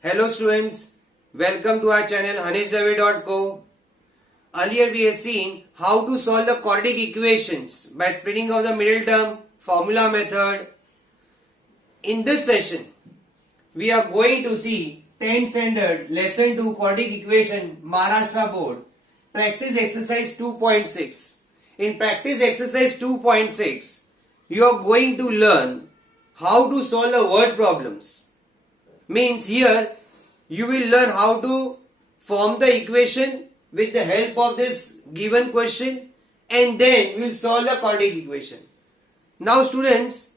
Hello students, welcome to our channel haneshsir.co. Earlier we have seen how to solve the quadratic equations by splitting of the middle term, formula method. In this session, we are going to see 10th standard lesson 2 quadratic equation Maharashtra board practice exercise 2.6. In practice exercise 2.6, you are going to learn how to solve the word problems. Means here you will learn how to form the equation with the help of this given question, and then we will solve the quadratic equation. Now students,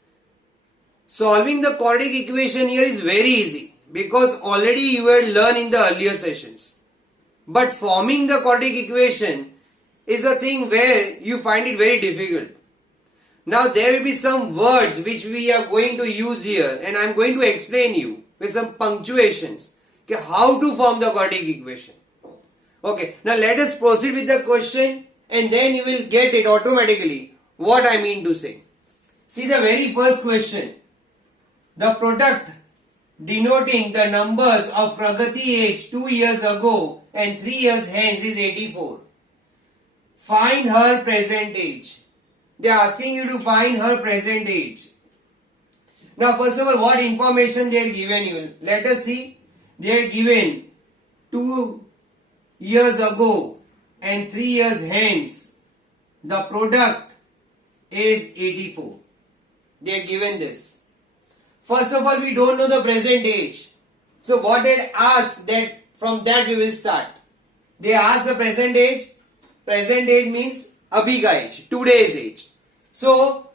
solving the quadratic equation here is very easy because already you had learned in the earlier sessions. But forming the quadratic equation is a thing where you find it very difficult. Now there will be some words which we are going to use here, and I am going to explain you with some punctuations how to form the quadratic equation. Okay, now let us proceed with the question and then you will get it automatically what I mean to say. See the very first question. The product denoting the numbers of Pragati age 2 years ago and 3 years hence is 84. Find her present age. They are asking you to find her present age. Now first of all, what information they are given you? Let us see. They are given 2 years ago and 3 years hence. The product is 84. They are given this. First of all, we don't know the present age. So what they ask, that from that we will start. They ask the present age. Present age means abhi ka age, today's age. So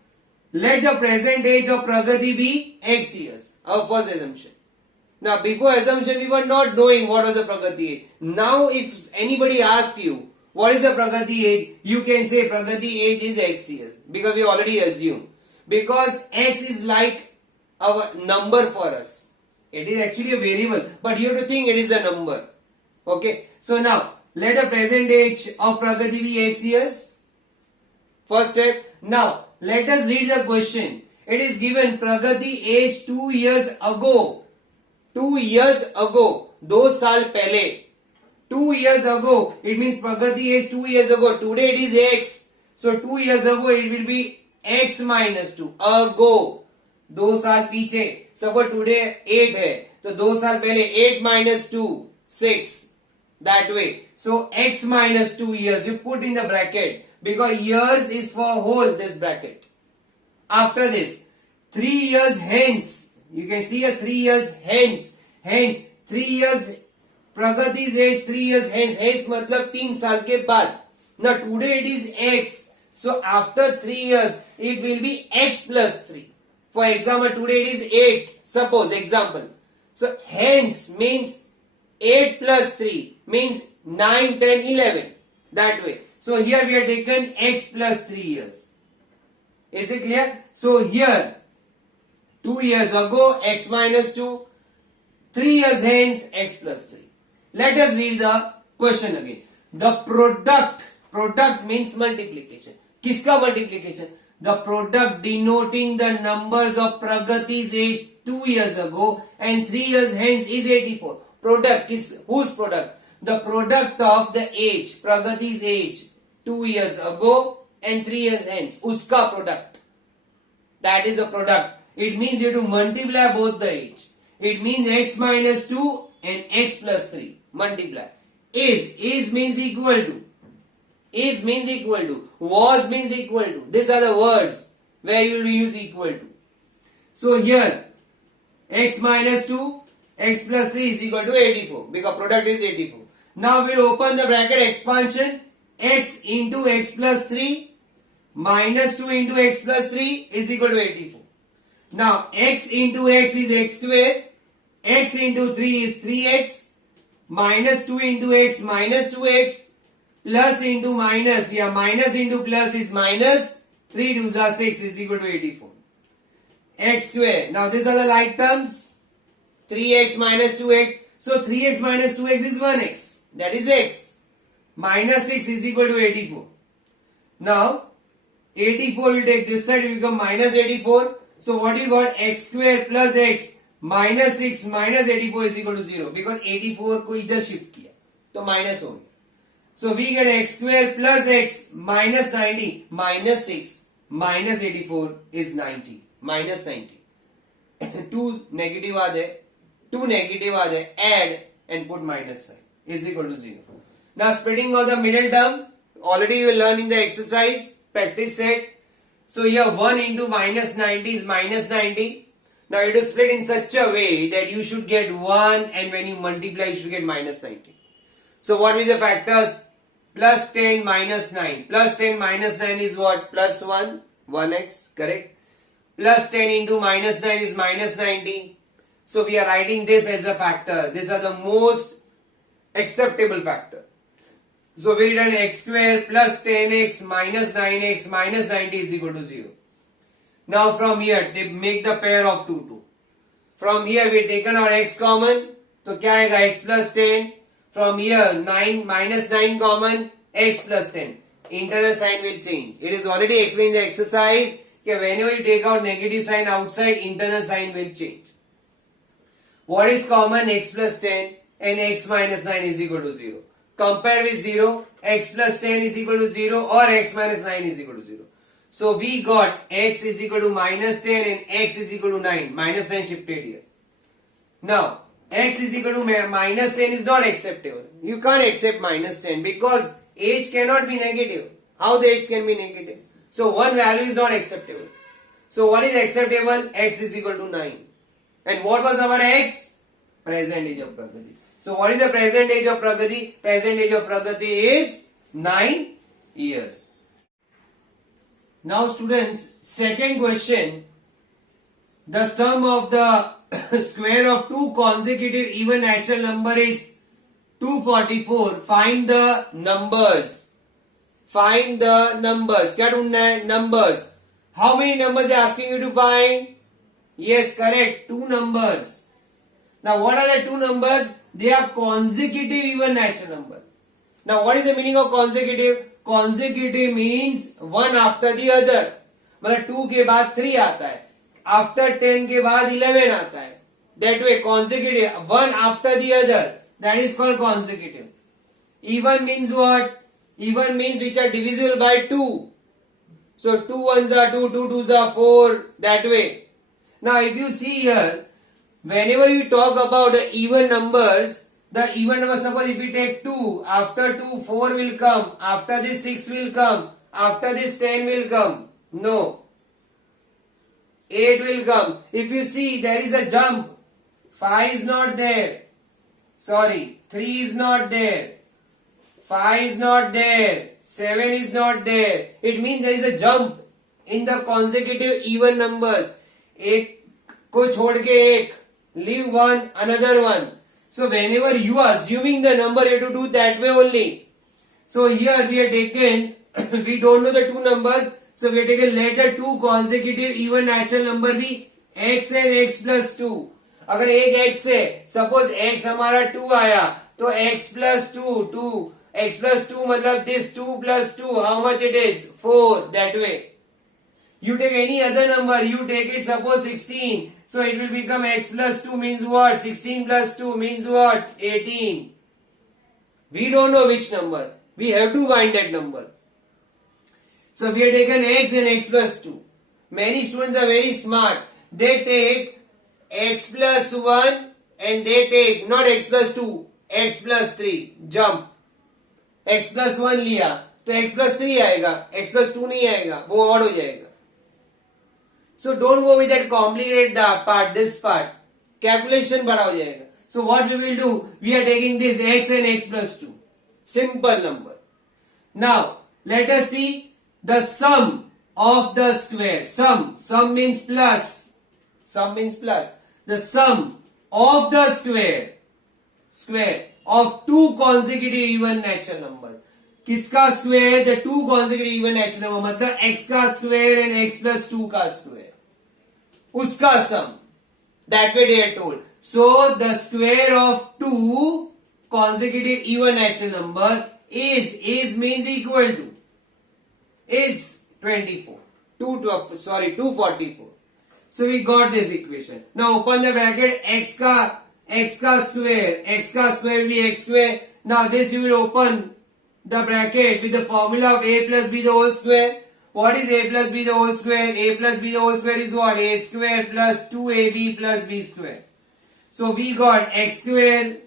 let the present age of Pragati be X years. Our first assumption. Now before assumption we were not knowing what was the Pragati age. Now if anybody asks you what is the Pragati age, you can say Pragati age is X years because we already assume. Because X is like our number for us. It is actually a variable, but you have to think it is a number. Okay. So now let the present age of Pragati be X years. First step. Now let us read the question. It is given Pragati age 2 years ago. 2 years ago. 2 साल पहले. 2 years ago. It means Pragati age 2 years ago. Today it is X. So 2 years ago it will be X minus 2. Ago. 2 साल पीछे. Suppose today 8 है. तो 2 साल पहले 8 minus 2. 6. That way. So X minus 2 years. You put in the bracket. Because years is for whole this bracket. After this, 3 years hence. You can see a 3 years hence. Hence 3 years Pragati's age 3 years hence. Hence मतलब 3 साल के बाद. Now today it is X. So after 3 years it will be X plus 3. For example, today it is 8. Suppose example. So hence means 8 plus 3 means 9, 10, 11. That way. So here we have taken X plus 3 years. Is it clear? So here 2 years ago X minus 2, 3 years hence X plus 3. Let us read the question again. The product means multiplication. Kiska multiplication? The product denoting the numbers of Pragati's age 2 years ago and 3 years hence is 84. Product is whose product? The product of the age, Pragati's age 2 years ago and 3 years hence. Uska product. That is a product. It means you have to multiply both the age. It means X minus 2 and X plus 3. Multiply. Is means equal to. Is means equal to. Was means equal to. These are the words where you will use equal to. So here X minus 2, X plus 3 is equal to 84 because product is 84. Now we will open the bracket expansion. X into X plus 3 minus 2 into X plus 3 is equal to 84. Now X into X is X square. X into 3 is 3X. Minus 2 into X minus 2X. Plus into minus. Yeah, minus into plus is minus. 3 2s are 6 is equal to 84. X square. Now these are the like terms. 3X minus 2X. So 3X minus 2X is 1X. That is X. Minus 6 is equal to 84. Now 84 will take this side, it will become minus 84. So what you got? X square plus x minus 6 minus 84 is equal to 0 because 84 को इधर shift किया तो minus हो गया. So we get x square plus x minus 90 minus 6 minus 84 is 90 minus 90. Two negative are there, add and put minus sign is equal to 0. Now splitting of the middle term, already you will learn in the exercise, practice set. So here 1 into minus 90 is minus 90. Now it is split in such a way that you should get 1 and when you multiply you should get minus 90. So what will the factors? Plus 10 minus 9. Plus 10 minus 9 is what? Plus 1. 1x. Correct? Plus 10 into minus 9 is minus 90. So we are writing this as a factor. These are the most acceptable factor. So we written x square plus 10x minus 9x minus 90 is equal to 0. Now from here make the pair of 2. From here we taken our x common. तो क्या आएगा x plus 10. From here 9 minus 9 common, x plus 10. Internal sign will change. It is already explained in the exercise that whenever you take out negative sign outside, internal sign will change. What is common? X plus 10 and x minus 9 is equal to 0. Compare with 0, x plus 10 is equal to 0 or x minus 9 is equal to 0. So we got x is equal to minus 10 and x is equal to 9. Minus 9 shifted here. Now, x is equal to minus 10 is not acceptable. You can't accept minus 10 because h cannot be negative. How the h can be negative? So one value is not acceptable. So what is acceptable? X is equal to 9. And what was our x? Present age of Pragati. So what is the present age of Pragati? Present age of Pragati is 9 years. Now students, second question. The sum of the square of two consecutive even natural number is 244. Find the numbers. Find the numbers. क्या ढूंढना है? Numbers. How many numbers are asking you to find? Yes, correct. Two numbers. Now what are the two numbers? They are consecutive even natural number. Now what is the meaning of consecutive? Consecutive means one after the other. मतलब 2 के बाद 3 आता है. After 10 के बाद 11 आता है. That way consecutive, one after the other. That is called consecutive. Even means what? Even means which are divisible by 2. So 2 ones are 2, 2 twos are 4. That way. Now if you see here, whenever you talk about the even numbers, the even number, suppose if we take 2, after 2 4 will come, after this 6 will come, after this 10 will come. No. 8 will come. If you see, there is a jump. 5 is not there. Sorry, 3 is not there. 5 is not there. 7 is not there. It means there is a jump in the consecutive even numbers. एक को छोड़ के एक, leave one, another one. So whenever you are assuming the number, you have to do that way only. So here we are taken, we don't know the two numbers. So we are taken, let the two consecutive even natural number be x and x plus 2. अगर एक x है, suppose x हमारा 2 आया, तो x plus 2, 2, x plus 2 मतलब this 2 plus 2, how much it is? 4, that way. You take any other number, you take it suppose 16, so it will become x plus 2 means what? 16 plus 2 means what? 18. We don't know which number. We have to find that number. So we have taken x and x plus 2. Many students are very smart. They take x plus 1 and they take not x plus 2, x plus 3. Jump. x plus 1 लिया तो x plus 3 आएगा, x plus 2 नहीं आएगा, वो odd हो जाएगा. So don't go with that complicated part, this part. Calculation बड़ा हो जाएगा. So what we will do? We are taking this x and x plus 2. Simple number. Now let us see the sum of the square. Sum means plus. Sum means plus. The sum of the square of two consecutive even natural numbers. किसका square? The two consecutive even natural number मतलब x का square and x plus 2 का square. उसका sum. That way they are told. So the square of two consecutive even natural number is means equal to. is 24. 244. So we got this equation. Now open the bracket, x ka square will be x square. Now this you will open the bracket with the formula of a plus b the whole square. What is a plus b the whole square? A plus b the whole square is what? A square plus 2ab plus b square. So we got x square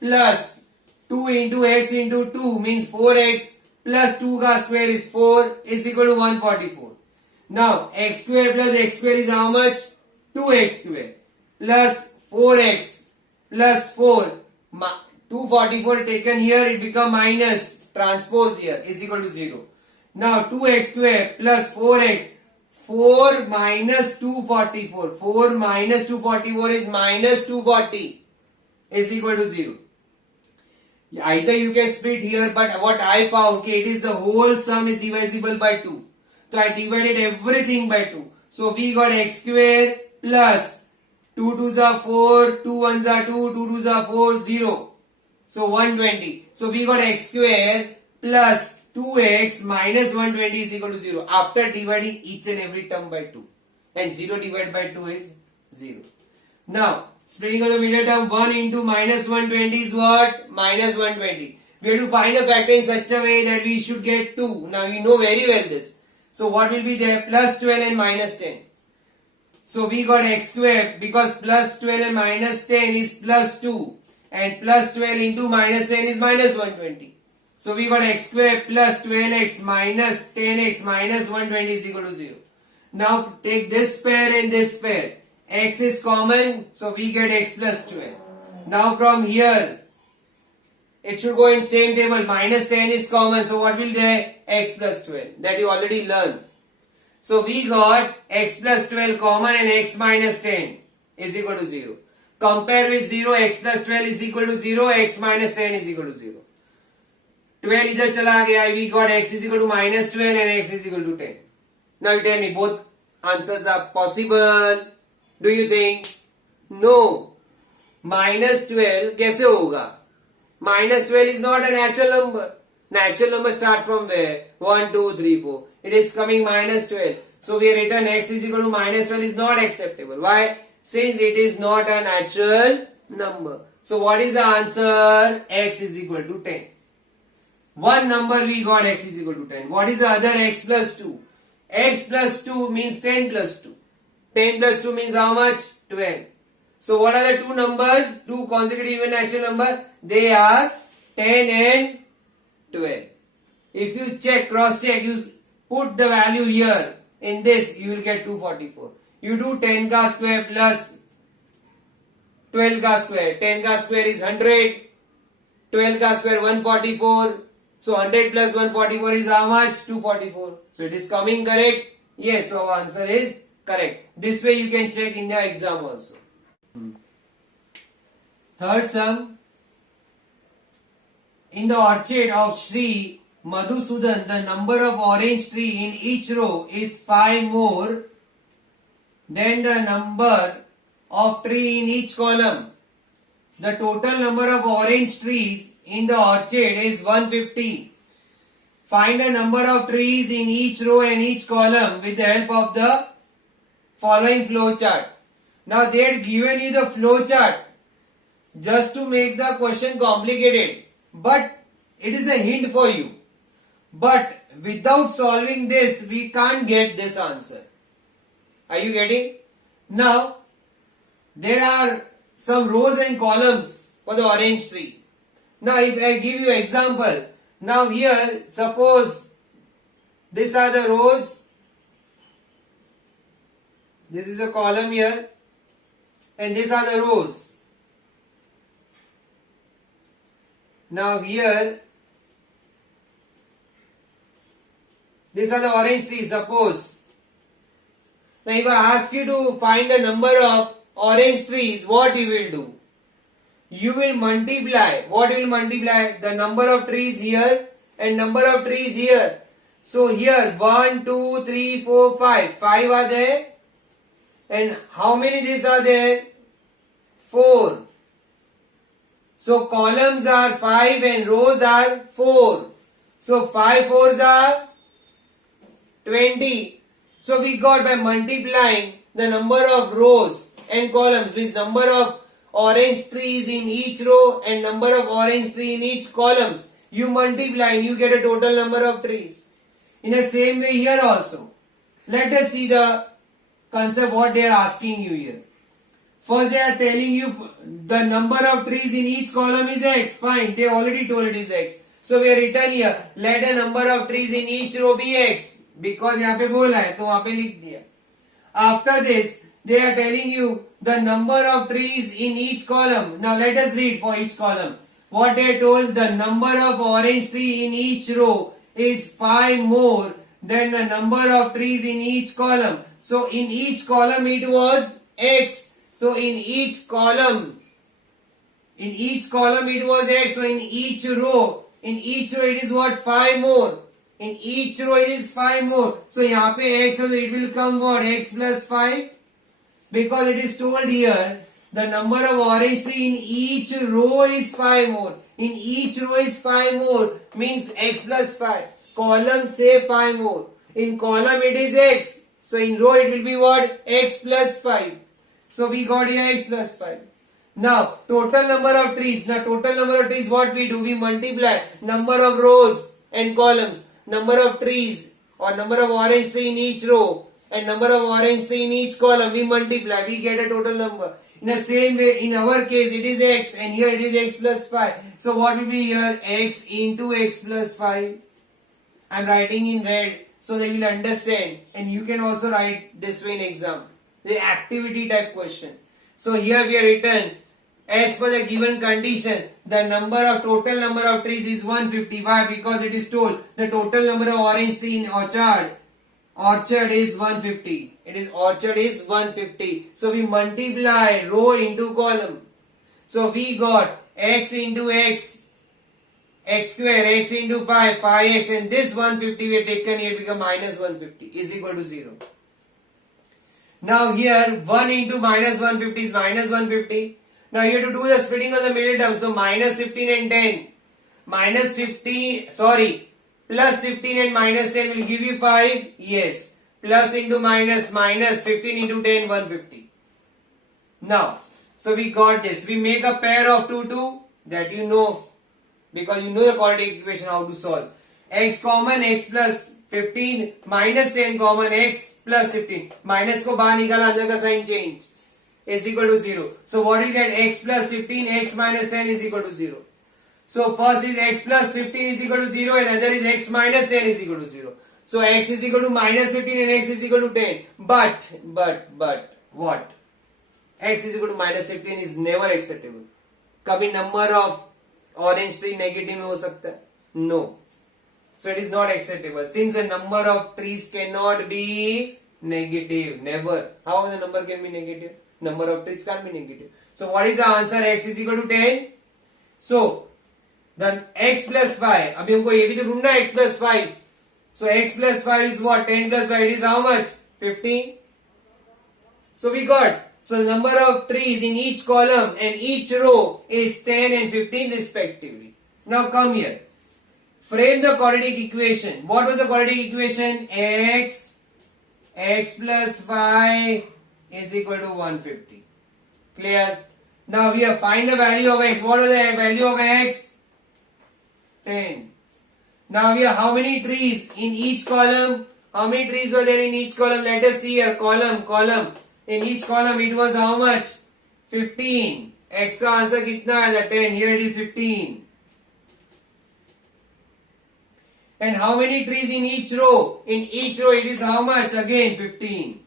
plus 2 into x into 2 means 4x plus 2 ka square is 4 is equal to 144. Now x square plus x square is how much? 2x square plus 4x plus 4. 244 taken here, it become minus transpose here is equal to 0. Now 2x square plus 4x, 4 minus 244. 4 minus 244 is minus 240 is equal to 0. Either you can split here, but what I found, okay, it is the whole sum is divisible by 2. So I divided everything by 2. So we got x square plus 2 2s are 4, 2 1s are 2, 2 2s are 4, 0. So 120. So we got x square plus 2x minus 120 is equal to 0 after dividing each and every term by 2. And 0 divided by 2 is 0. Now, splitting of the middle term, 1 into minus 120 is what? Minus 120. We have to find a factor in such a way that we should get 2. Now, you know very well this. So, what will be there? Plus 12 and minus 10. So, we got x square because plus 12 and minus 10 is plus 2. And plus 12 into minus 10 is minus 120. So, we got x square plus 12x minus 10x minus 120 is equal to 0. Now, take this pair and this pair. X is common, so we get x plus 12. Now from here, it should go in same table. Minus 10 is common, so what will there? X plus 12. That you already learned. So we got x plus 12 common and x minus 10 is equal to 0. Compare with 0, x plus 12 is equal to 0, x minus 10 is equal to 0. 12 idhar chala gaya, we got x is equal to minus 12 and x is equal to 10. Now you tell me, both answers are possible. Do you think? No. Minus 12 कैसे होगा? Minus 12 is not a natural number. Natural number start from where? 1, 2, 3, 4. It is coming minus 12. So we written x is equal to minus 12 is not acceptable. Why? Since it is not a natural number. So what is the answer? X is equal to 10. One number we got x is equal to 10. What is the other? X plus 2. X plus 2 means 10 plus 2. 10 plus 2 means how much? 12. So what are the two numbers? Two consecutive even natural numbers. They are 10 and 12. If you check, cross check, you put the value here. In this, you will get 244. You do 10 ka square plus 12 ka square. 10 ka square is 100. 12 ka square 144. So 100 plus 144 is how much? 244. So it is coming correct? Yes, so our answer is correct. This way you can check in the exam also. Third sum. In the orchard of Sri Madhusudan, the number of orange trees in each row is 5 more than the number of trees in each column. The total number of orange trees in the orchard is 150. Find the number of trees in each row and each column with the help of the following flow chart. Now they had given you the flow chart just to make the question complicated, but it is a hint for you. But without solving this, we can't get this answer. Are you getting? Now there are some rows and columns for the orange tree. Now if I give you example, now here suppose these are the rows, this is a column here, and these are the rows. Now here, these are the orange trees, suppose. Now if I ask you to find the number of orange trees, what you will do? You will multiply. What you will multiply? The number of trees here and number of trees here. So here 1, 2, 3, 4, 5. 5 are there. And how many these are there? 4. So columns are 5 and rows are 4. So 5 fours are 20. So we got by multiplying the number of rows and columns, means number of orange trees in each row and number of orange tree in each columns. You multiply and you get a total number of trees. In the same way here also. Let us see the concept what they are asking you here. First they are telling you the number of trees in each column is x. Fine, they already told it is x. So we are written here, let the number of trees in each row be x. Because यहाँ पे बोला है तो वहाँ पे लिख दिया. After this, they are telling you the number of trees in each column. Now let us read for each column. What they told, the number of orange tree in each row is 5 more than the number of trees in each column. So in each column it was x. So in each column it was x. So in each row it is what? 5 more. In each row it is 5 more. So यहाँ पे x, so it will come what? X plus 5. Because it is told here, the number of orange tree in each row is 5 more. In each row is 5 more. Means x plus 5. Column say 5 more. In column it is x. So in row it will be what? X plus 5. So we got here x plus 5. Now total number of trees. Now total number of trees, what we do? We multiply number of rows and columns. Number of trees or number of orange tree in each row and number of orange tree in each column, we multiply, we get a total number. In the same way, in our case it is x and here it is x plus 5. So what will be here? X into x plus 5. I am writing in red so they will understand, and you can also write this way in exam. The activity type question. So here we are written, as per the given condition, the total number of trees is 150. Why? Because it is told the total number of orange tree in orchard is 150. Orchard is 150. So we multiply row into column. So we got x into x, x square, x into 5, 5x, and this 150 we have taken here become minus 150 is equal to 0. Now here 1 into minus 150 is minus 150. Now you have to do the splitting of the middle term. So minus 15 and 10. Plus 15 and minus 10 will give you 5. Yes. Plus into minus, minus 15 into 10, 150. Now, so we got this. We make a pair of 2, 2. That you know. Because you know the quadratic equation how to solve. X common, x plus 15. Minus 10 common, x plus 15. Minus को बाहर निकाला, अंदर का sign change. Is equal to 0. So what you get? X plus 15, x minus 10 is equal to 0. So first is x plus 15 is equal to 0 and other is x minus 10 is equal to 0. So x is equal to minus 15 and x is equal to 10. But what? X is equal to minus 15 is never acceptable. कभी number of orange tree negative में हो सकता है? No. So it is not acceptable. Since the number of trees cannot be negative. Never. How the number can be negative? Number of trees can't be negative. So what is the answer? X is equal to 10. So then x plus 5. अभी हमको ये भी तो ढूंढना है x plus 5. So x plus 5 is what? 10 plus 5 is how much? 15. So we got. So the number of trees in each column and each row is 10 and 15 respectively. Now come here. Frame the quadratic equation. What was the quadratic equation? X plus 5 is equal to 150. Clear? Now we have find the value of x. What is the value of x? 10. Now we have how many trees in each column? How many trees were there in each column? Let us see here. Column. In each column it was how much? 15. X का answer कितना है? The 10. Here it is 15. And how many trees in each row? In each row it is how much? Again 15.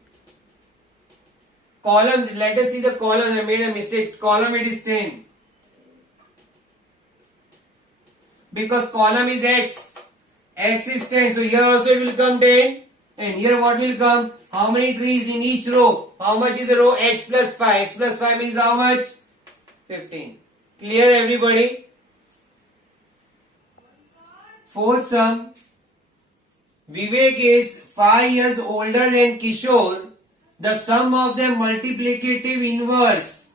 Columns, let us see the column. I made a mistake. Column it is 10. Because column is x. X is 10. So here also it will come 10. And here what will come? How many trees in each row? How much is the row? X plus 5. X plus 5 means how much? 15. Clear everybody? Fourth sum. Vivek is 5 years older than Kishore. The sum of the multiplicative inverse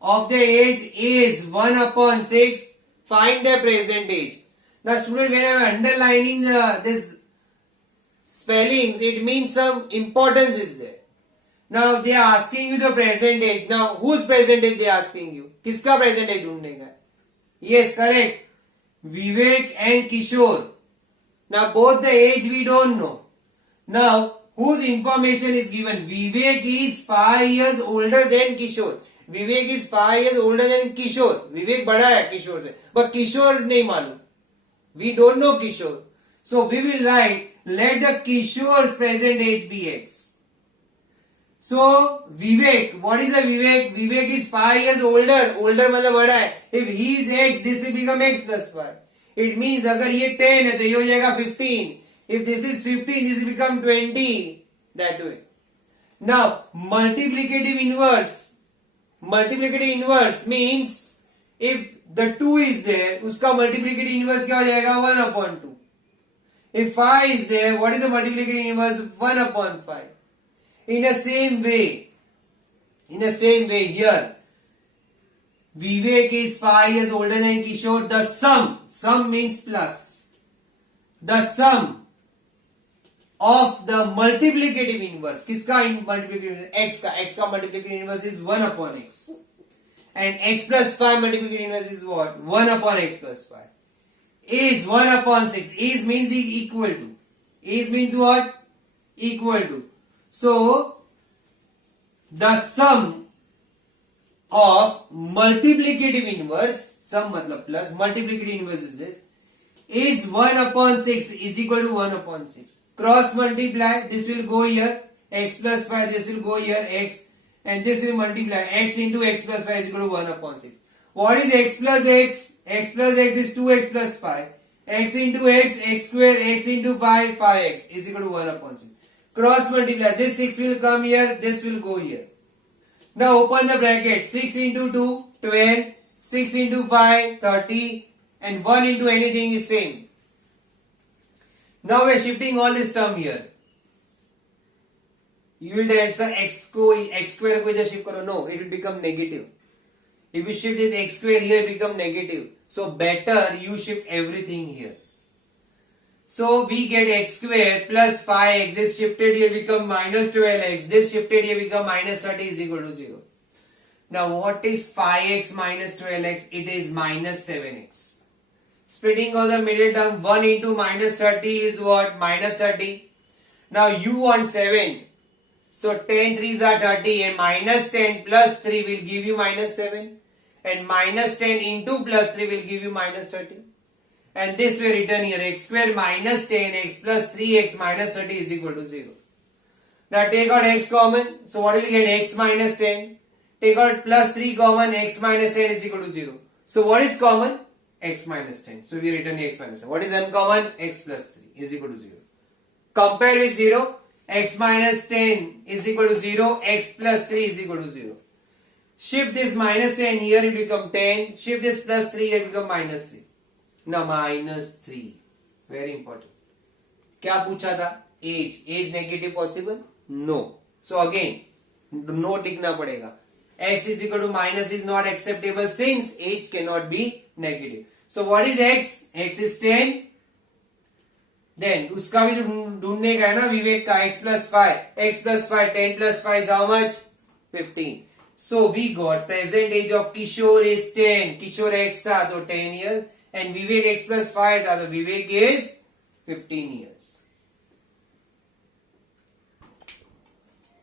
of the age is 1 upon 6. Find the present age. Now student, when I am underlining this spellings, it means some importance is there. Now they are asking you the present age. Now whose present age they are asking you? किसका present age ढूंढने का? Yes, correct. Vivek and Kishore. Now both the age we don't know. Now whose information is given? Vivek is 5 years older than Kishore. Vivek is 5 years older than Kishore. Vivek बड़ा है किशोर से, but Kishore नहीं मालूम. We don't know Kishore. So we will write, let the Kishore's present age be X. So Vivek, what is a Vivek? Vivek is 5 years older. Older मतलब बड़ा है. If he is X, this will become X plus 5. It means अगर ये 10 है तो ये हो जाएगा 15. If this is 15, this will become 20. That way. Now multiplicative inverse. Multiplicative inverse means if the 2 is there, उसका multiplicative inverse क्या हो जाएगा? 1 upon 2. If 5 is there, what is the multiplicative inverse? 1 upon 5. In the same way here, Vivek is 5 years older than Kishore. The sum means plus. The sum of the multiplicative inverse. किसका multiplicative inverse? X का multiplicative inverse is 1 upon X. And X plus 5 multiplicative inverse is what? 1 upon X plus 5. Is 1 upon 6. Is means equal to. Is means what? Equal to. So, the sum of multiplicative inverse, sum matlab plus, multiplicative inverse is this, is 1 upon 6 is equal to 1 upon 6. Cross multiply, this will go here, X plus 5, this will go here, X, and this will multiply, X into X plus 5 is equal to 1 upon 6. What is X plus X? X plus X is 2X plus 5. X into X, X square, X into 5, 5X is equal to 1 upon 6. Cross multiply, this 6 will come here, this will go here. Now open the bracket, 6 into 2, 12, 6 into 5, 30, and 1 into anything is same. Now we are shifting all this term here. You will answer x square को इधर shift करो. No, it will become negative. If you shift this x square here, it will become negative. So better you shift everything here. So we get x square plus 5x. This shifted here become minus 12x. This shifted here become minus 30 is equal to 0. Now what is 5x minus 12x? It is minus 7x. Splitting of the middle term, 1 into minus 30 is what? Minus 30. Now you want 7. So 10 3s are 30 and minus 10 plus 3 will give you minus 7. And minus 10 into plus 3 will give you minus 30. And this way written here, x square minus 10x plus 3x minus 30 is equal to 0. Now take out x common. So what will you get? X minus 10. Take out plus 3 common. X minus 10 is equal to 0. So what is common? X minus 10. So we written x minus 10. What is uncommon? X plus 3 is equal to 0. Compare with 0. X minus 10 is equal to 0. X plus 3 is equal to 0. Shift this minus 10 here, it become 10. Shift this plus 3 here, it become minus 3. Now minus 3. Very important. क्या पूछा था? Age. Age negative possible? No. So again, note लिखना पड़ेगा. X is equal to minus is not acceptable since age cannot be negative. So what is X? X is 10. Then उसका भी ढूंढने का है ना विवेक का x plus 5. X plus 5, 10 plus 5 is how much? 15. So we got present age of Kishore is 10. Kishore x था तो 10 years. And Vivek x plus 5 था तो Vivek is 15 years.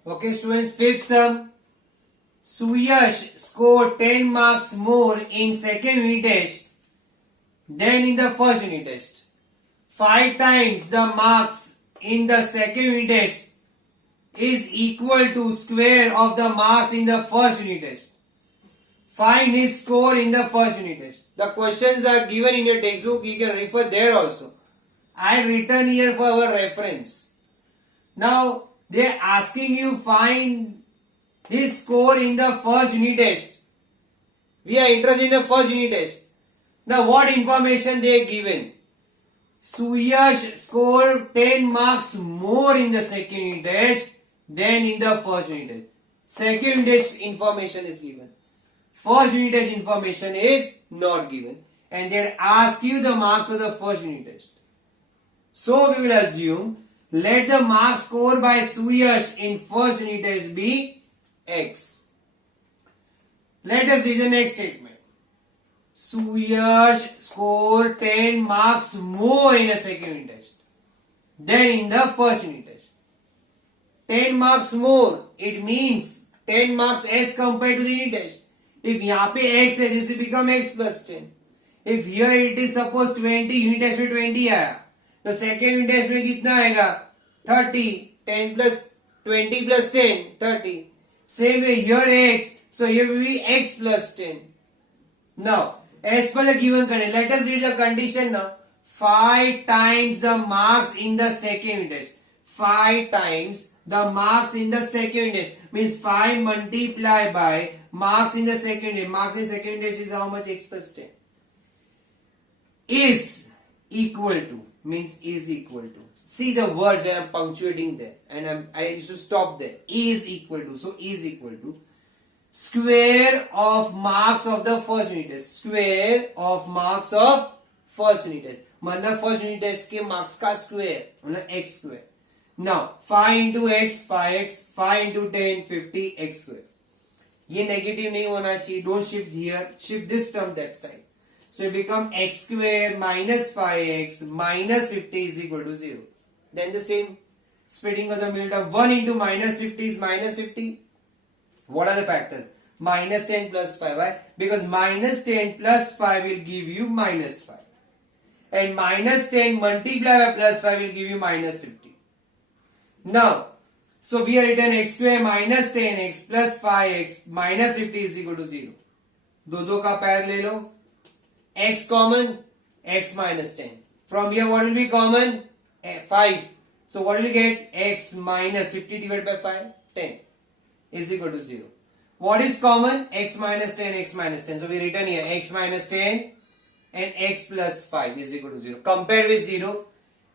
Okay students, fifth sum. Suyash scored 10 marks more in second unit test than in the first unit test. 5 times the marks in the second unit test is equal to square of the marks in the first unit test. Find his score in the first unit test. The questions are given in your textbook. You can refer there also. I have written here for our reference. Now they are asking you find his score in the first unit test. We are interested in the first unit test. Now what information they are given? Suyash scored 10 marks more in the second unit test than in the first unit test. Second unit test information is given. First unit test information is not given. And they ask you the marks of the first unit test. So we will assume Let the marks scored by Suyash in first unit test be X. Let us read the next statement. Suyash scored 10 marks more in a second unit test than in the first unit test. 10 marks more, it means 10 marks as compared to the unit test. If यहाँ पे x है, this will become x plus 10. If here it is suppose 20, unit test में 20 आया, तो second unit test में कितना आएगा? 30. 10 plus 20 plus 10, 30. Same way here x, so here will be x plus 10. Now, as per the given condition, let us read the condition now. 5 times the marks in the second unit test. 5 times the marks in the second unit test means 5 multiplied by marks in the second unit. Marks in second unit is how much? X plus 10. Is equal to means is equal to. See the words where I'm punctuating there, and I used to stop there. Is equal to. So is equal to square of marks of the first unit test. Square of marks of first unit test. मतलब first unit test के marks का square मतलब x square. Now 5 into x 5x, 5 into 10 50 x square. ये negative नहीं होना चाहिए. Don't shift here. Shift this term that side. So it become x square minus 5x minus 50 is equal to 0. Then the same splitting of the middle term. 1 into minus 50 is minus 50. What are the factors? Minus 10 plus 5. Why? Because minus 10 plus 5 will give you minus 5. And minus 10 multiplied by plus 5 will give you minus 50. Now, so we have written x square minus 10x plus 5x minus 50 is equal to 0. दो का pair ले लो. X common, x minus 10. From here what will be common? 5. So what will you get? X minus 50 divided by 5? 10 is equal to 0. What is common? X minus 10, x minus 10. So we written here x minus 10 and x plus 5 is equal to 0. Compare with 0.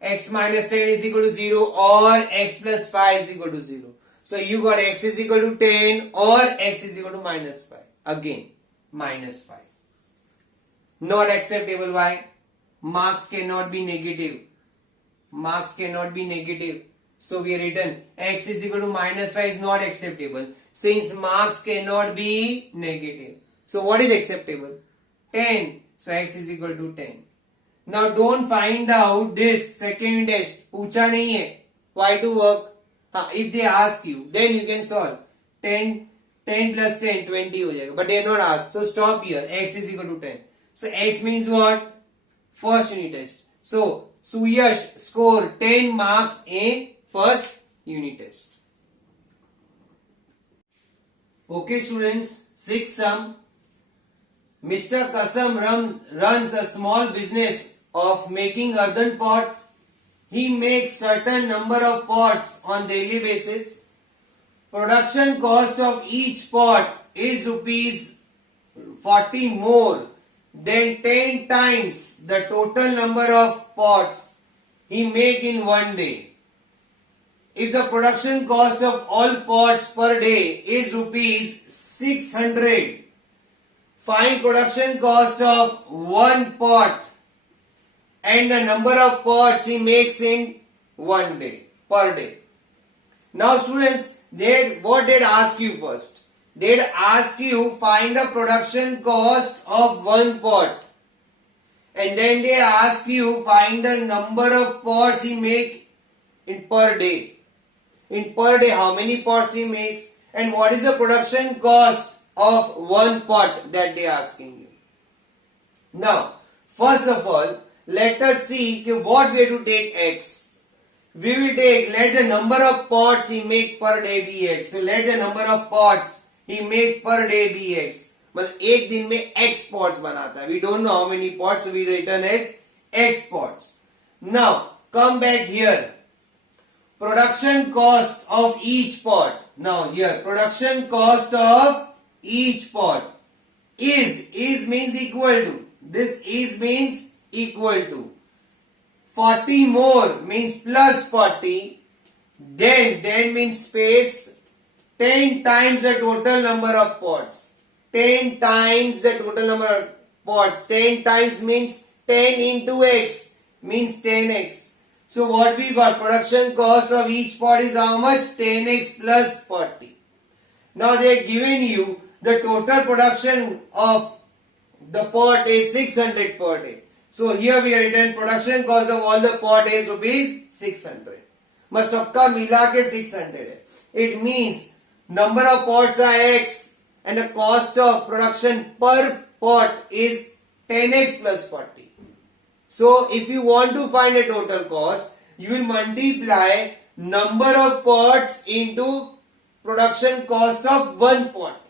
X minus 10 is equal to 0 or x plus 5 is equal to 0. So you got x is equal to 10 or x is equal to minus 5. Again, minus 5. Not acceptable. Why? Marks cannot be negative. Marks cannot be negative. So we have written x is equal to minus 5 is not acceptable. Since marks cannot be negative. So what is acceptable? 10. So x is equal to 10. Now don't find out this second test. पूछा नहीं है. Why to work? If they ask you, then you can solve. 10 plus 10, 20 हो जाएगा. But they are not asked. So stop here. X is equal to 10. So x means what? First unit test. So Suyash scored 10 marks in first unit test. Okay students, sixth sum. Mr. Kasam runs a small business of making earthen pots. He makes certain number of pots on daily basis. Production cost of each pot is rupees 40 more than 10 times the total number of pots he make in one day. If the production cost of all pots per day is rupees 600, find production cost of one pot and the number of pots he makes in one day, per day. Now students, what did ask you first? They'd ask you find the production cost of one pot, and then they ask you find the number of pots he make in per day. In per day, how many pots he makes, and what is the production cost of one pot that they are asking you. Now, first of all, let us see what way to take x. We will take, let the number of pots he make per day be x. So let the number of pots he make per day be x. मतलब एक दिन में x pots बनाता है. We don't know how many pots, so we written as x pots. Now come back here. Production cost of each pot. Now here production cost of each pot is means equal to. This is means equal to. 40 more means plus 40. Then means space. 10 times the total number of pots. 10 times the total number of pots. 10 times means 10 into x means 10x. So what we got? Production cost of each pot is how much? 10x plus 40. Now they have given you the total production of the pot is 600 per day. So here we are written production cost of all the pot is rupees 600. मतलब सबका मिला के 600 है. It means number of pots are x and the cost of production per pot is 10x plus 40. So if you want to find a total cost, you will multiply number of pots into production cost of one pot.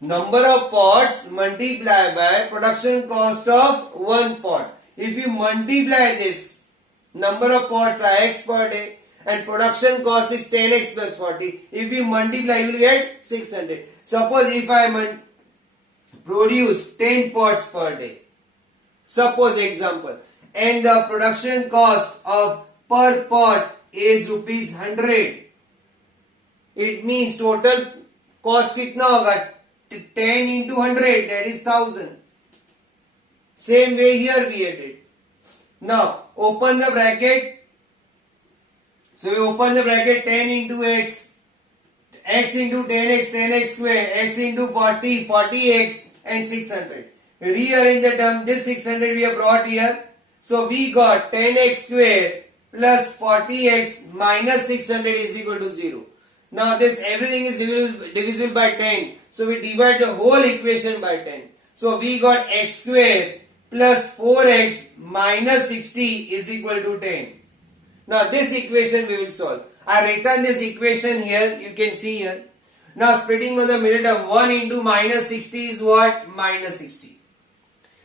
Number of pots multiplied by production cost of one pot. If you multiply this, number of pots are x per day and production cost is 10x plus 40. If you multiply, you will get 600. Suppose if I produce 10 pots per day, suppose example, and the production cost of per pot is rupees 100. It means total cost kitna hoga? 10 into 100, that is 1000. Same way here we had it. Now open the bracket. So we open the bracket, 10 into x, x into 10x, 10x square, x into 40, 40x and 600. Rearrange the term, this 600 we have brought here. So we got 10x square plus 40x minus 600 is equal to 0. Now this everything is divisible by 10. So we divide the whole equation by 10. So we got x square plus 4x minus 60 is equal to 10. Now this equation we will solve. I written this equation here. You can see here. Now splitting on the middle term, 1 into minus 60 is what? Minus 60.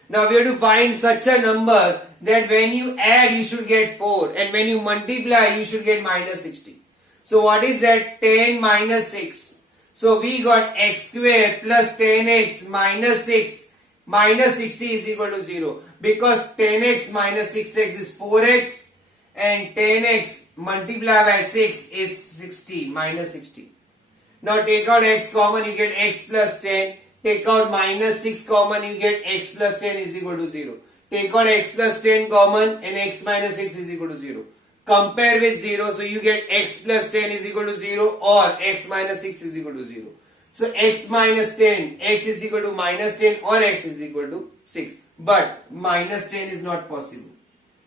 Now we have to find such a number that when you add you should get 4 and when you multiply you should get minus 60. So what is that? 10 minus 6. So we got x square plus 10x minus 6 minus 60 is equal to 0. Because 10x minus 6x is 4x and 10x multiplied by 6 is 60 minus 60. Now take out x common, you get x plus 10. Take out minus 6 common, you get x plus 10 is equal to 0. Take out x plus 10 common and x minus 6 is equal to 0. Compare with 0, so you get x plus 10 is equal to 0 or x minus 6 is equal to 0. So x minus 10, x is equal to minus 10 or x is equal to 6. But minus 10 is not possible.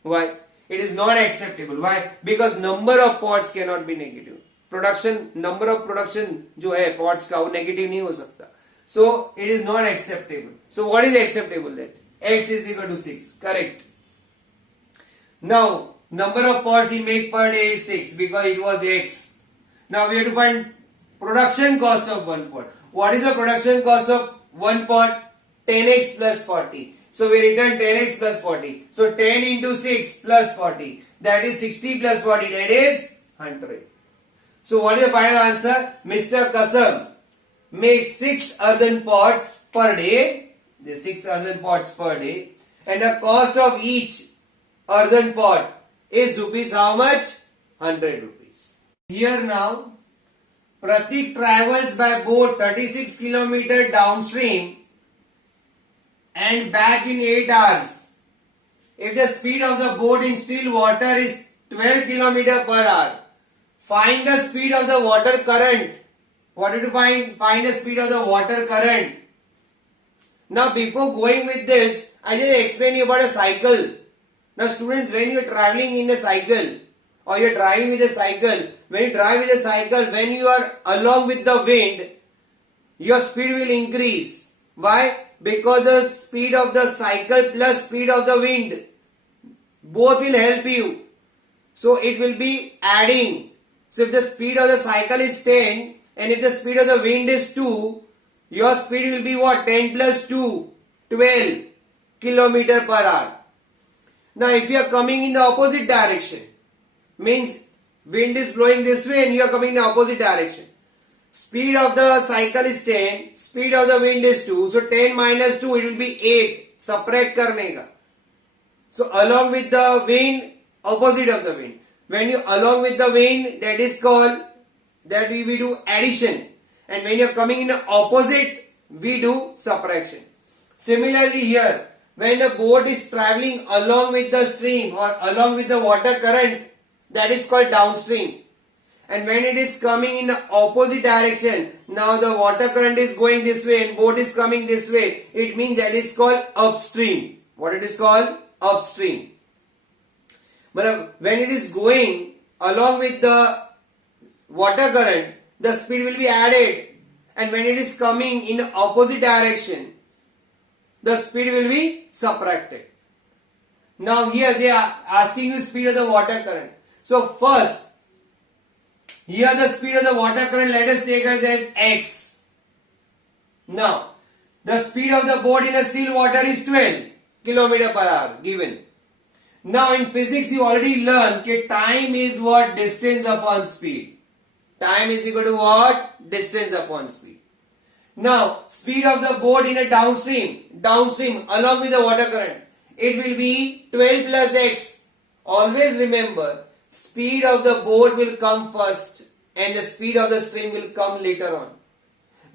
Why? It is not acceptable. Why? Because number of pots cannot be negative. Production, number of production जो है pots का वो negative नहीं हो सकता. So it is not acceptable. So what is acceptable then? X is equal to 6. Correct. Now number of pots he make per day is 6 because it was x. Now we have to find production cost of one pot. What is the production cost of one pot? 10x plus 40. So we return 10x plus 40. So 10 into 6 plus 40. That is 60 plus 40. That is 100. So what is the final answer? Mr. Kasam makes 6 earthen pots per day. The 6 earthen pots per day. And the cost of each earthen pot is rupees how much? 100 rupees. Here now, Pratik travels by boat 36 km downstream and back in 8 hours. If the speed of the boat in still water is 12 km per hour, find the speed of the water current. What did you find? Find the speed of the water current. Now before going with this, I just explain you about a cycle. Now students, when you are traveling in a cycle or you are driving with a cycle, when you drive with a cycle, when you are along with the wind, your speed will increase. Why? Because the speed of the cycle plus speed of the wind, both will help you. So it will be adding. So if the speed of the cycle is 10 and if the speed of the wind is 2, your speed will be what? 10 plus 2, 12 km per hour. Now if you are coming in the opposite direction, means wind is blowing this way and you are coming in the opposite direction. Speed of the cycle is 10, speed of the wind is 2. So 10 minus 2, it will be 8. Subtract karne ka. So along with the wind, opposite of the wind. When you along with the wind, that is called, that we do addition. And when you are coming in the opposite, we do subtraction. Similarly here, When the boat is traveling along with the stream or along with the water current, that is called downstream. And when it is coming in the opposite direction, now the water current is going this way and boat is coming this way, it means that is called upstream. What it is called? Upstream. But when it is going along with the water current, the speed will be added, and when it is coming in opposite direction, the speed will be subtracted. Now here they are asking you speed of the water current. So first, here the speed of the water current, let us take as x. Now, the speed of the boat in a still water is 12 km per hour given. Now in physics you already learned that time is what? Distance upon speed. Time is equal to what? Distance upon speed. Now, speed of the boat in a downstream along with the water current, it will be 12 plus x. Always remember, speed of the boat will come first and the speed of the stream will come later on.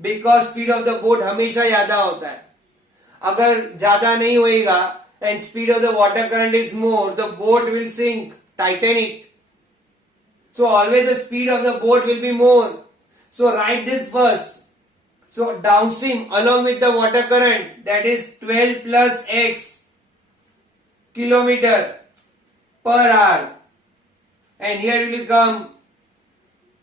Because speed of the boat हमेशा ज़्यादा होता है. अगर ज़्यादा नहीं होएगा and speed of the water current is more, the boat will sink. Titanic. So always the speed of the boat will be more. So write this first. So downstream along with the water current, that is 12 plus x kilometer per hour. And here it will come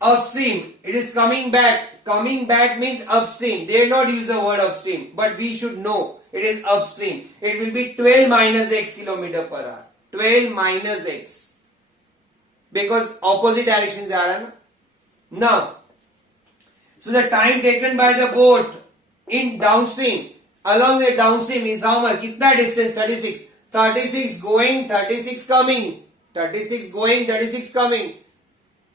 upstream. It is coming back. Coming back means upstream. They did not use the word upstream, but we should know it is upstream. It will be 12 minus x kilometer per hour. 12 minus x. Because opposite directions are. Now, so the time taken by the boat in downstream, along the downstream is how much? Kitna distance? 36. 36 going, 36 coming. 36 going, 36 coming.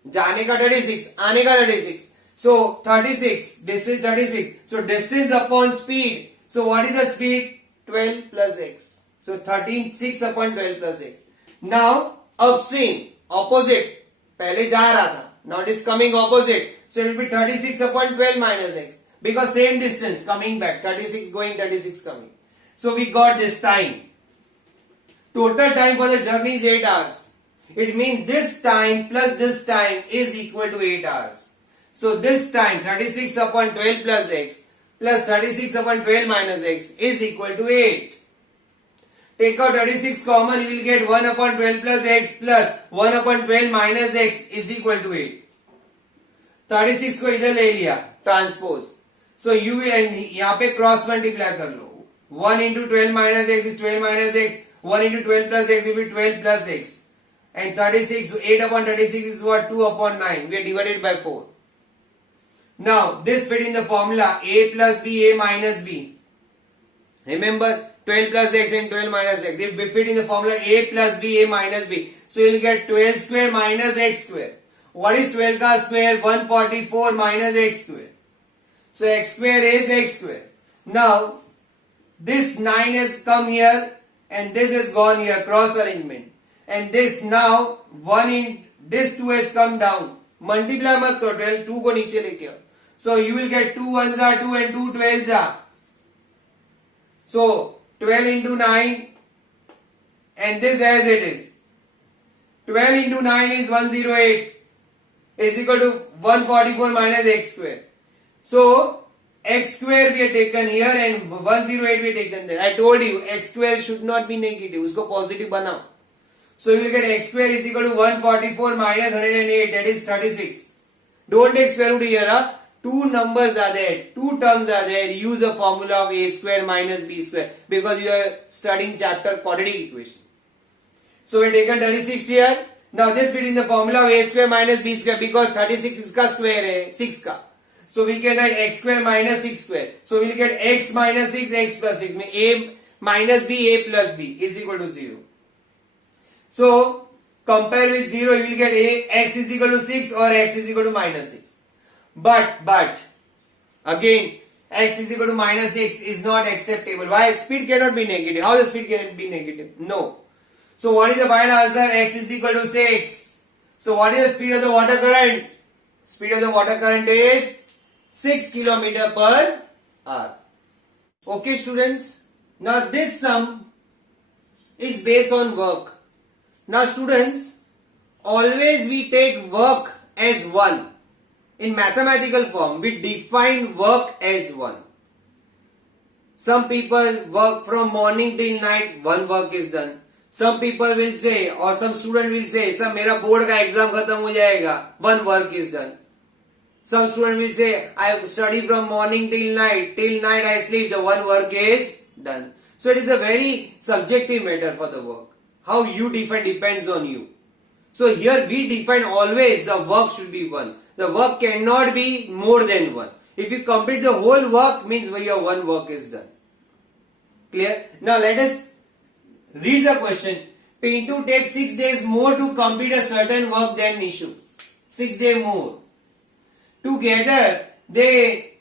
जाने का 36, आने का 36. So 36, distance 36. So distance upon speed. So what is the speed? 12 plus x. So 6 upon 12 plus x. Now upstream, opposite. पहले जा रहा था. Now it is coming opposite. So it will be 36 upon 12 minus x. Because same distance coming back. 36 going, 36 coming. So we got this time. Total time for the journey is 8 hours. It means this time plus this time is equal to 8 hours. So this time 36 upon 12 plus x plus 36 upon 12 minus x is equal to 8. Take out 36 common, you will get 1 upon 12 plus x plus 1 upon 12 minus x is equal to 8. 36 को इधर ले लिया, transpose. So you will, and यहाँ पे cross multiply कर लो. 1 into 12 minus x is 12 minus x. 1 into 12 plus x will be 12 plus x. And 36, 8 upon 36 is what? 2 upon 9. We are divided by 4. Now, this fit in the formula a plus b, a minus b. Remember, 12 plus x and 12 minus x. If we fit in the formula a plus b, a minus b. So, you will get 12 square minus x square. What is 12 ka square? 144 minus x square. So, x square is x square. Now, this 9 has come here and this has gone here, cross arrangement. And this now, 1 in, this 2 has come down. Multiply mat karo, 12, 2 ko niche leke aao. So you will get 2 ones are 2 and 2 12s are. So 12 into 9 and this as it is. 12 into 9 is 108 is equal to 144 minus x square. So x square we have taken here and 108 we have taken there. I told you x square should not be negative. Usko positive banao. So you will get x square is equal to 144 minus 108, that is 36. Don't take square root here. Huh? Two numbers are there, two terms are there. Use the formula of a square minus b square because you are studying chapter quadratic equation. So we have taken 36 here. Now this fit in the formula of a square minus b square because 36 iska square hai, 6 ka. So we can write x square minus 6 square. So we will get x minus 6, x plus 6. Means a minus b, a plus b is equal to 0. So compare with 0, you will get x is equal to 6 or x is equal to minus 6. But again x is equal to minus 6 is not acceptable. Why? Speed cannot be negative. How the speed can be negative? No. So what is the final answer? X is equal to 6. So what is the speed of the water current? Speed of the water current is 6 km per hour. Okay students. Now this sum is based on work. Now students, always we take work as 1. In mathematical form, we define work as 1. Some people work from morning till night, one work is done. Some people will say, or some student will say, sir, मेरा board का exam खत्म हो जाएगा, one work is done. Some student will say, I study from morning till night I sleep, the one work is done. So it is a very subjective matter for the work. How you define depends on you. So here we define always the work should be 1. The work cannot be more than 1. If you complete the whole work, means your one work is done. Clear? Now let us read the question. Pintu takes 6 days more to complete a certain work than Nishu. 6 days more. Together they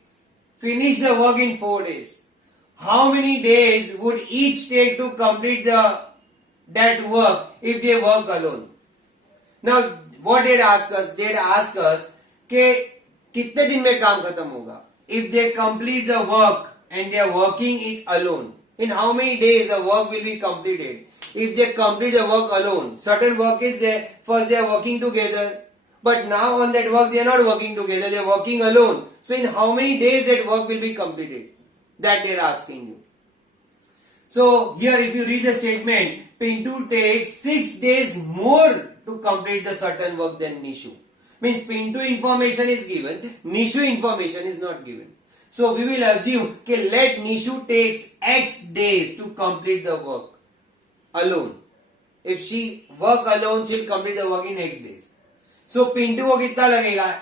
finish the work in 4 days. How many days would each take to complete that work if they work alone? Now what they ask us? They ask us कि कितने दिन में काम खत्म होगा? If they complete the work and they are working it alone, in how many days the work will be completed? If they complete the work alone, certain work is there, first they are working together, but now on that work they are not working together, they are working alone. So in how many days that work will be completed? That they are asking you. So here if you read the statement, Pintu takes 6 days more to complete the certain work than Nishu. Means Pintu information is given, Nishu information is not given. So we will assume that let Nishu takes X days to complete the work alone. If she work alone, she will complete the work in X days. So Pintu को कितना लगेगा?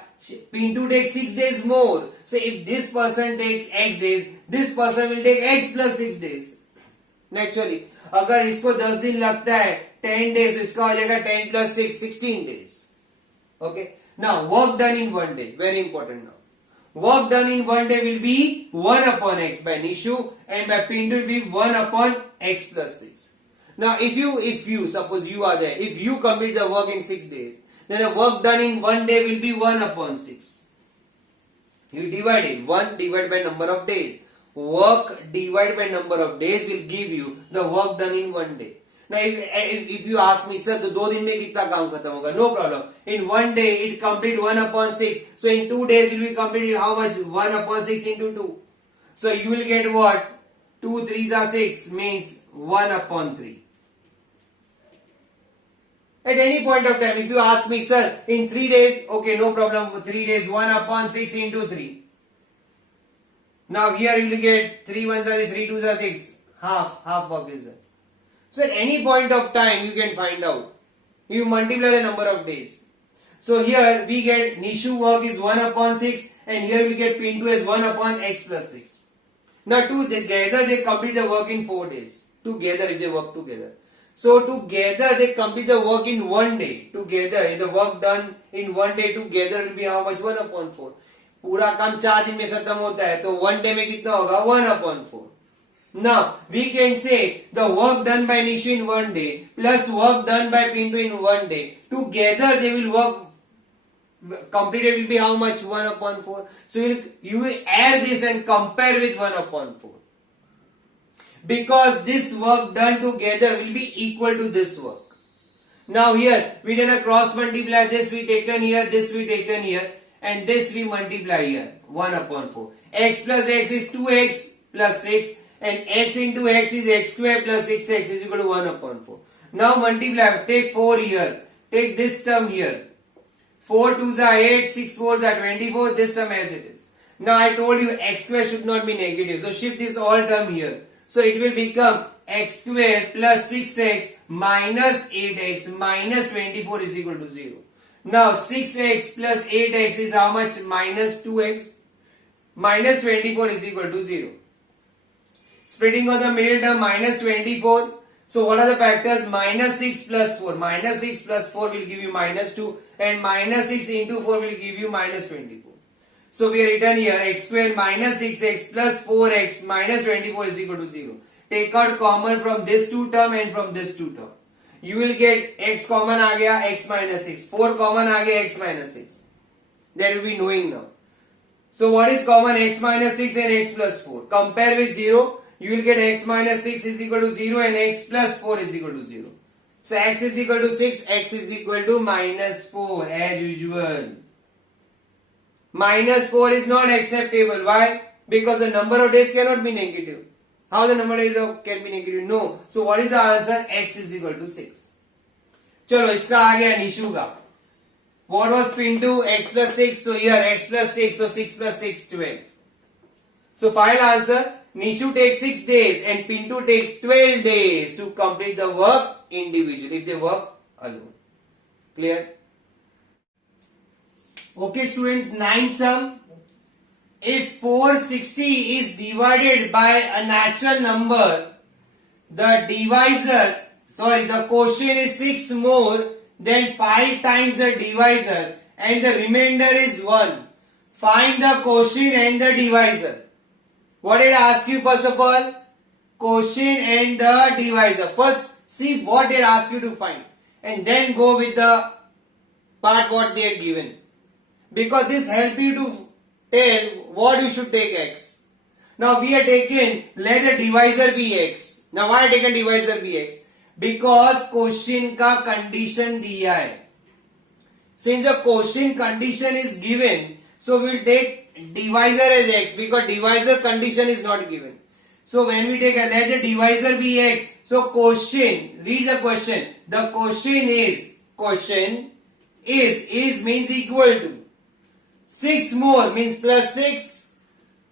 Pintu takes 6 days more. So if this person takes X days, this person will take X plus 6 days. Naturally, अगर इसको 10 दिन लगता है 10 days, इसका हो जाएगा 10 plus 6, 16 days. Okay. Now work done in 1 day. Very important now. Work done in 1 day will be 1 upon X by Nishu, and by Pintu will be 1 upon X plus 6. Now if you suppose you are there, if you complete the work in 6 days, then the work done in 1 day will be 1 upon 6. You divide it. 1 divided by number of days. Work divided by number of days will give you the work done in 1 day. Now if you ask me, sir, तो 2 दिन में कितना काम खत्म होगा? No problem. In 1 day it complete 1 upon 6. So in 2 days it will complete how much? 1 upon 6 into 2. So you will get what? 2 3s are 6, means 1 upon 3. At any point of time, if you ask me, sir, in 3 days, okay, no problem, 3 days, 1 upon 6 into 3. Now here you will get 3 1s are 3 2s are 6. Half work is done. So at any point of time, you can find out. You multiply the number of days. So here we get Nishu work is 1 upon 6, and here we get Pintu as 1 upon X plus 6. Now together they complete the work in 4 days. Together if they work together. So together they complete the work in 1 day. Together, the work done in 1 day together will be how much? 1 upon 4. पूरा काम 4 दिन में खत्म होता है, तो 1 day में कितना होगा? 1 upon 4. Now we can say the work done by Nishu in 1 day plus work done by Pintu in 1 day. Together they will work completed will be how much? 1 upon 4. So you will add this and compare with 1 upon 4. Because this work done together will be equal to this work. Now here we done a cross multiply. This we taken here, this we taken here, and this we multiply here. 1 upon 4. X plus X is 2X plus 6, and X into X is X square plus 6X is equal to 1 upon 4. Now multiply. Take 4 here. Take this term here. 4 2s are 8, 6 4s are 24. This term as it is. Now I told you X square should not be negative. So shift this all term here. So it will become X square plus 6X minus 8X minus 24 is equal to 0. Now 6X plus 8X is how much? Minus 2X. Minus 24 is equal to 0. Splitting of the middle term, minus 24. So what are the factors? Minus 6 plus 4. Minus 6 plus 4 will give you minus 2, and minus 6 into 4 will give you minus 24. So we are written here X square minus 6X plus 4X minus 24 is equal to 0. Take out common from this 2 term and from this 2 term. You will get X common आ गया, X minus 6. 4 common आ गया, X minus 6. That will be knowing now. So what is common? X minus 6 and X plus 4. Compare with 0. you will get x minus 6 is equal to 0 and x plus 4 is equal to 0. So x is equal to 6, x is equal to minus 4 as usual. Minus 4 is not acceptable. Why? Because the number of days cannot be negative. How the number of days can be negative? No. So what is the answer? X is equal to 6. चलो इसका आ गया निशु का. What was Pintu? X plus 6. So here x plus 6. So 6 plus 6, 12. So final answer. Nishu takes 6 days and Pintu takes 12 days to complete the work individually if they work alone. Clear? Okay students, 9th sum. If 460 is divided by a natural number, the quotient is 6 more than 5 times the divisor and the remainder is 1. Find the quotient and the divisor. What did I ask you first of all? Quotient and the divisor. First see what they ask you to find and then go with the part what they had given. Because this helps you to tell what you should take x. Now we have taken, let the divisor be x. Now why I taken divisor be x? Because quotient का condition दिया है. Since the quotient condition is given, so we will take divisor as x because divisor condition is not given. So when we take a let the divisor be x, so quotient, read the question. The quotient is means equal to 6 more means plus 6,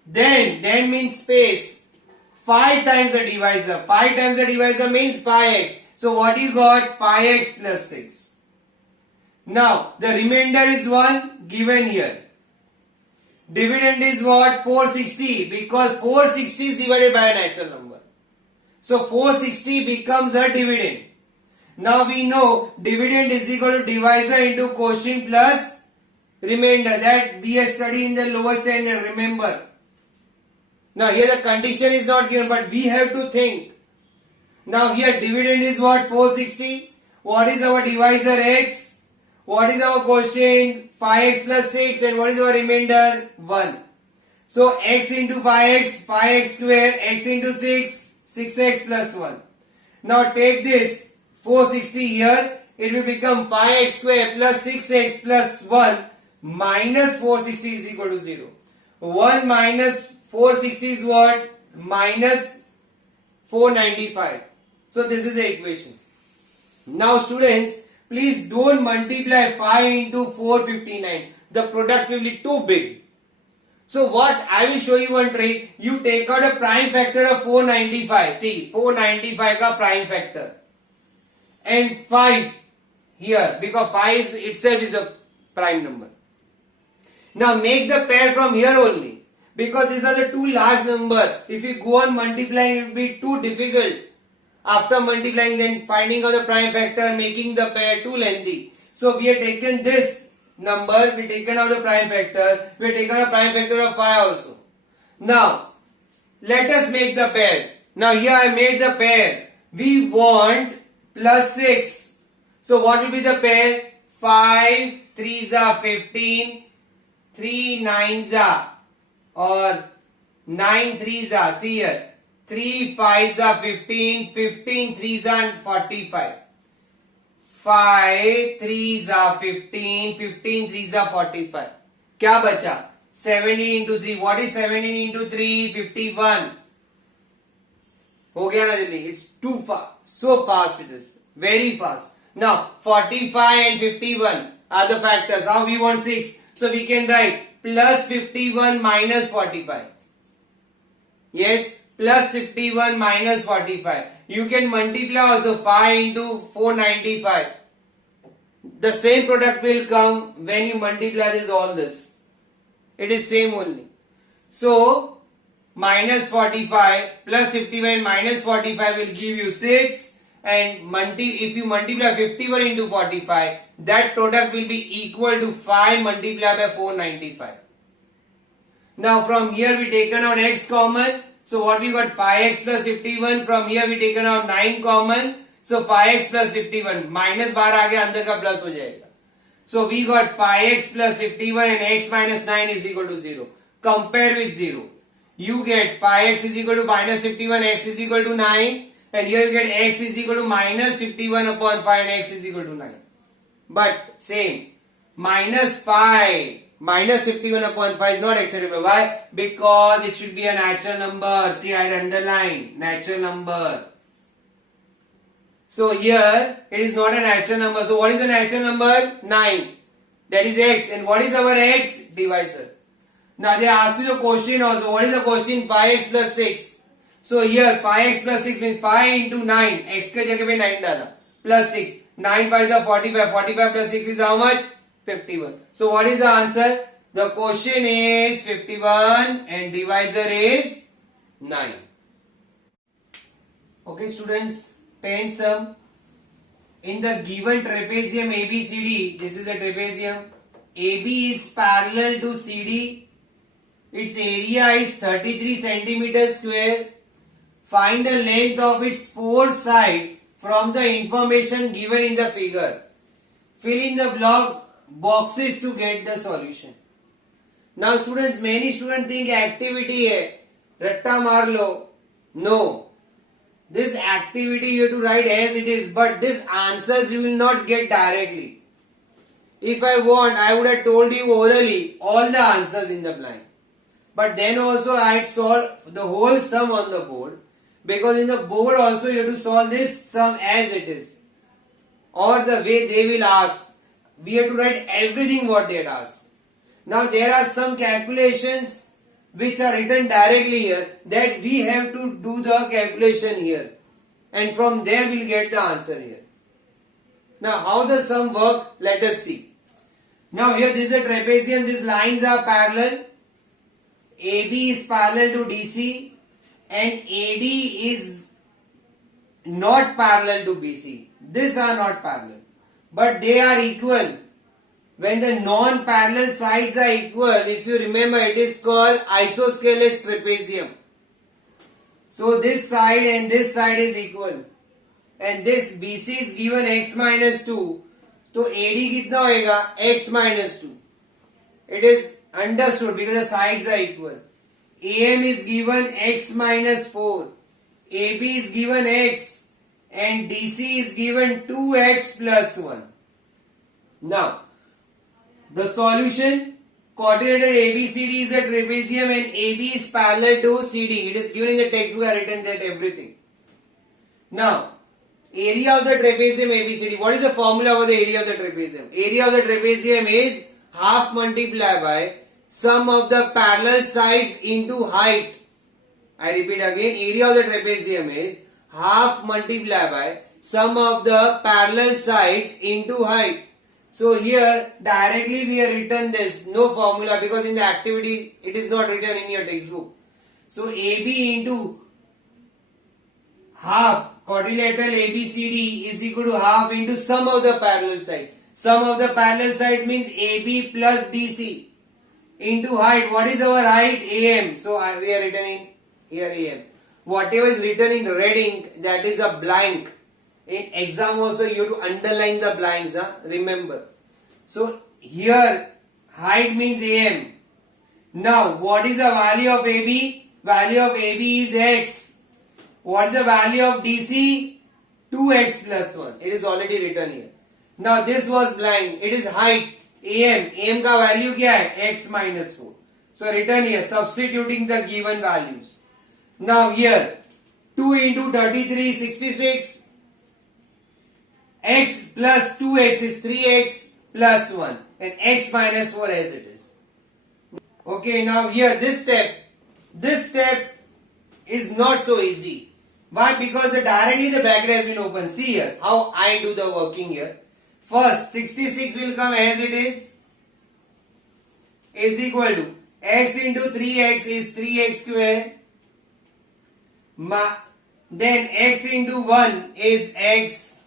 then means space. 5 times the divisor. 5 times the divisor means 5x. So what you got? 5x plus 6. Now the remainder is 1 given here. Dividend is what? 460 because 460 is divided by a natural number. So 460 becomes a dividend. Now we know dividend is equal to divisor into quotient plus remainder. That we have studied in the lower standard, remember. Now here the condition is not given but we have to think. Now here dividend is what? 460. What is our divisor? X. What is our quotient? 5x plus 6 and what is our remainder? 1. So x into 5x, 5x square, x into 6, 6x plus 1. Now take this 460 here, it will become 5x square plus 6x plus 1 minus 460 is equal to 0. 1 minus 460 is what? Minus 495. So this is the equation. Now students, please don't multiply 5 into 459. The product will be too big. So what I will show you one trick. You take out a prime factor of 495. See, 495 ka prime factor. And 5 here because 5 itself is a prime number. Now make the pair from here only. Because these are the two large numbers. If you go on multiplying, it will be too difficult. After multiplying, then finding out the prime factor, making the pair too lengthy. So we have taken this number, we taken out the prime factor, we have taken a prime factor of 5 also. Now, let us make the pair. Now here I made the pair. We want plus 6. So what will be the pair? 5 3s are 15, 3 9s are or 9 3s are, see here, 3 5s are 15, 15 3s are 45. 5 3s are 15, 15 3s are 45. क्या बचा? 17 into 3. What is 17 into 3? 51. हो गया ना जल्दी? It's too fast. So fast it is. Very fast. Now 45 and 51 are the factors. Now we want 6. So we can write plus 51 minus 45. Yes, plus 51 minus 45. You can multiply also 5 into 495. The same product will come when you multiply this all this. It is same only. So minus 45 plus 51 minus 45 will give you 6. And if you multiply 51 into 45, that product will be equal to 5 multiplied by 495. Now from here we taken out x common. So what we got? 5x plus 51. From here we taken out 9 common. So 5x plus 51. Minus बाहर आ गया, अंदर का plus हो जाएगा. So we got 5x plus 51 and x minus 9 is equal to 0. Compare with 0. you get 5x is equal to minus 51, x is equal to 9, and here you get x is equal to minus 51 upon 5 and x is equal to 9. But same, minus 5 minus 51 upon 5 is not acceptable. Why? Because it should be a natural number. See, I had underlined natural number. So here it is not a natural number. So what is the natural number? 9. That is x. And what is our x? Divisor. Now they ask you the question also. What is the question? 5x plus 6. So here 5x plus 6 means 5 into 9. X के जगह पे 9 डाला. Plus 6. 9 5 is 45. 45 plus 6 is how much? 51. So what is the answer? The question is 51 and divisor is 9. Okay students, 10th sum. In the given trapezium ABCD, this is a trapezium. AB is parallel to CD. Its area is 33 centimeters square. Find the length of its four sides from the information given in the figure. Fill in the boxes to get the solution. Now students, many students think activity hai, ratta maar lo. No. This activity you have to write as it is, but this answers you will not get directly. If I want, I would have told you orally all the answers in the blank. But then also I had solved the whole sum on the board, because in the board also you have to solve this sum as it is, or the way they will ask. We have to write everything what they had asked. Now there are some calculations which are written directly here, that we have to do the calculation here, and from there we will get the answer here. Now how the sum work, let us see. Now here this is a trapezium, these lines are parallel. AB is parallel to DC and AD is not parallel to BC. These are not parallel, but they are equal. When the non-parallel sides are equal, if you remember, it is called isosceles trapezium. So this side and this side is equal, and this BC is given x minus 2. So AD कितना होएगा? X minus 2. It is understood because the sides are equal. AM is given x minus 4. AB is given x, and DC is given 2x plus 1. Now, the solution, quadrilateral ABCD is a trapezium and AB is parallel to CD. It is given in the textbook, I have written that everything. Now, area of the trapezium ABCD. What is the formula for the area of the trapezium? Area of the trapezium is half multiplied by sum of the parallel sides into height. I repeat again, area of the trapezium is half multiplied by sum of the parallel sides into height. So here directly we have written this, no formula, because in the activity it is not written in your textbook. So AB into half, quadrilateral ABCD is equal to half into sum of the parallel side. Sum of the parallel sides means AB plus DC into height. What is our height? AM. So we have written in here AM. Whatever is written in red ink, that is a blank. In exam also you have to underline the blanks, remember. So here height means AM. Now what is the value of AB? Value of AB is x. What is the value of DC? 2x plus 1. It is already written here. Now this was blank. It is height AM. AM का value क्या है? X minus 4. So written here, substituting the given values. Now here 2 into 33 66. X plus 2x is 3x plus 1, and x minus 4 as it is. Okay, now here this step is not so easy. Why? Because directly the bracket has been opened. See here how I do the working here. First 66 will come as it is equal to x into 3x is 3x square. Then x into 1 is x.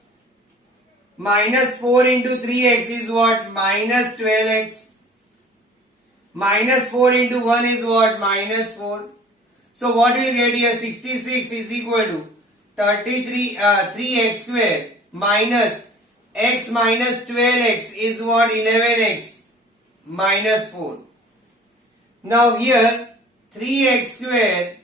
Minus 4 into 3x is what? Minus 12x. Minus 4 into 1 is what? Minus 4. So what we will get here? 66 is equal to 3x square minus x minus 12x is what? 11x minus 4. Now here 3x square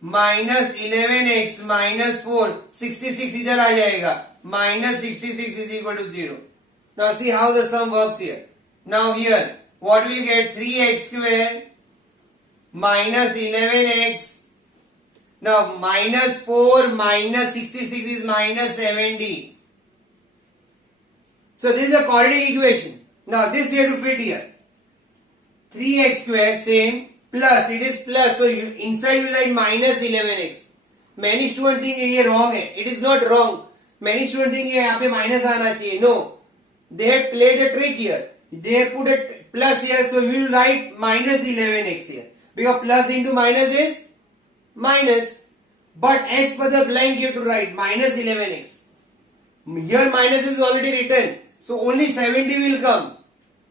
minus 11x minus 4, 66 इधर आ जाएगा, minus 66 is equal to 0. Now see how the sum works here. Now here, what will you get? 3x square minus 11x. Now minus 4 minus 66 is minus 70. So this is a quadratic equation. Now this you have to fit here. 3x square same plus, it is plus, so you, inside you write minus 11x. Many students think ये wrong है. It is not wrong. Many students think यहाँ पे minus आना चाहिए. No, they have played a trick here. They have put a plus here, so you will write minus 11x here, because plus into minus is minus. But as per the blank you have to write minus 11x. Here minus is already written, so only 70 will come.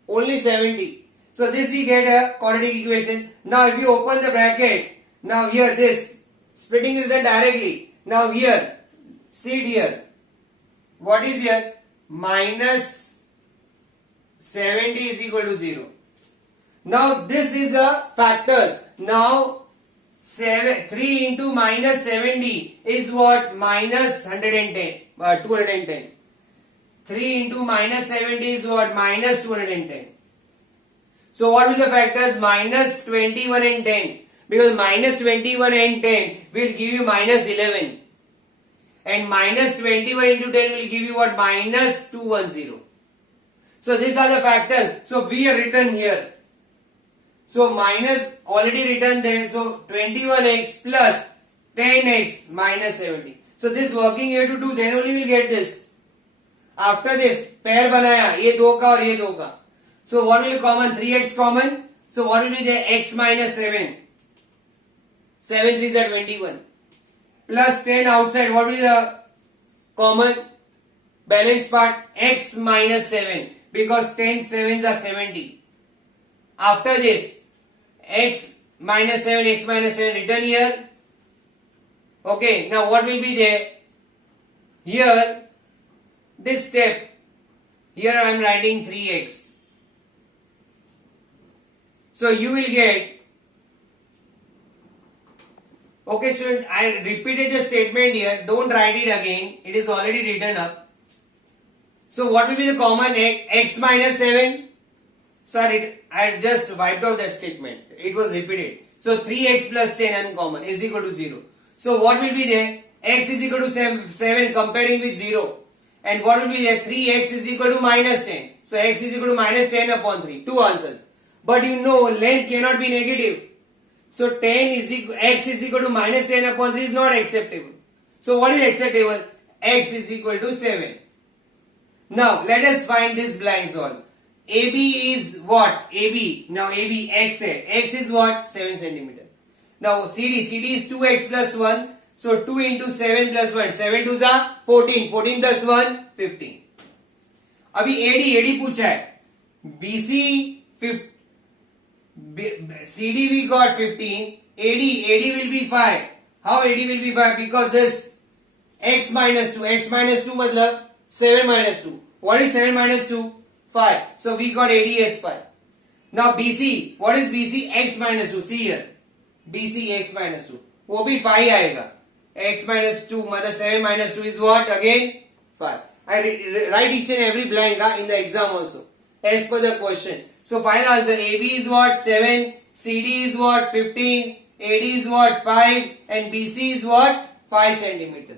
Only 70. So this we get a quadratic equation. Now if you open the bracket, now here this splitting is done directly. Now here, see it here. What is here? Minus 70 is equal to 0. Now this is a factor. Now 3 into minus 70 is what? Minus 110. 210. 3 into minus 70 is what? Minus 210. So what will the factors? Minus 21 and 10. Because minus 21 and 10 will give you minus 11. And minus 21 into 10 will give you what? Minus 210. So these are the factors. So we are written here. So minus already written there. So 21x plus 10x minus 70. So this working you have to do, then only we will get this. After this, pair banaya, ये दो का और ये दो का. So what will be common? 3x common. So what will be there? X minus 7. 7 3s are 21. Plus 10 outside. What will be the common balance part? X minus 7. Because 10 7s are 70. After this, x minus 7, x minus 7 written here. Okay. Now what will be there? Here, this step. Here I am writing 3x. So you will get, okay student, I repeated the statement here, don't write it again, it is already written up. So what will be the common x minus 7? Sorry, I just wiped out that statement, it was repeated. So 3x plus 10 uncommon is equal to 0. So what will be there? X is equal to 7 comparing with 0. And what will be there? 3x is equal to minus 10. So x is equal to minus 10 upon 3. Two answers. But you know length cannot be negative. So 10 is equal, x is equal to minus 10 upon 3 is not acceptable. So what is acceptable? X is equal to 7. Now let us find this blank solve. AB is what? AB. Now AB x hai. X is what? 7 centimeter. Now CD. CD is 2x plus 1. So 2 into 7 plus 1. 7 2s are 14. 14 plus 1 15. अभी AD पूछा है. BC 15. CD we got 15. AD will be 5. How AD will be 5? Because this x minus 2. X minus 2 matlab 7 minus 2. What is 7 minus 2? 5. So we got AD as 5. Now BC. What is BC? X minus 2. See here. BC x minus 2. वो भी 5 आएगा. X minus 2 मतलब 7 minus 2 is what? Again 5. I write each and every blank in the exam also. As per the question. So final answer, AB is what? 7, CD is what? 15, AD is what? 5 and BC is what? 5 centimeter.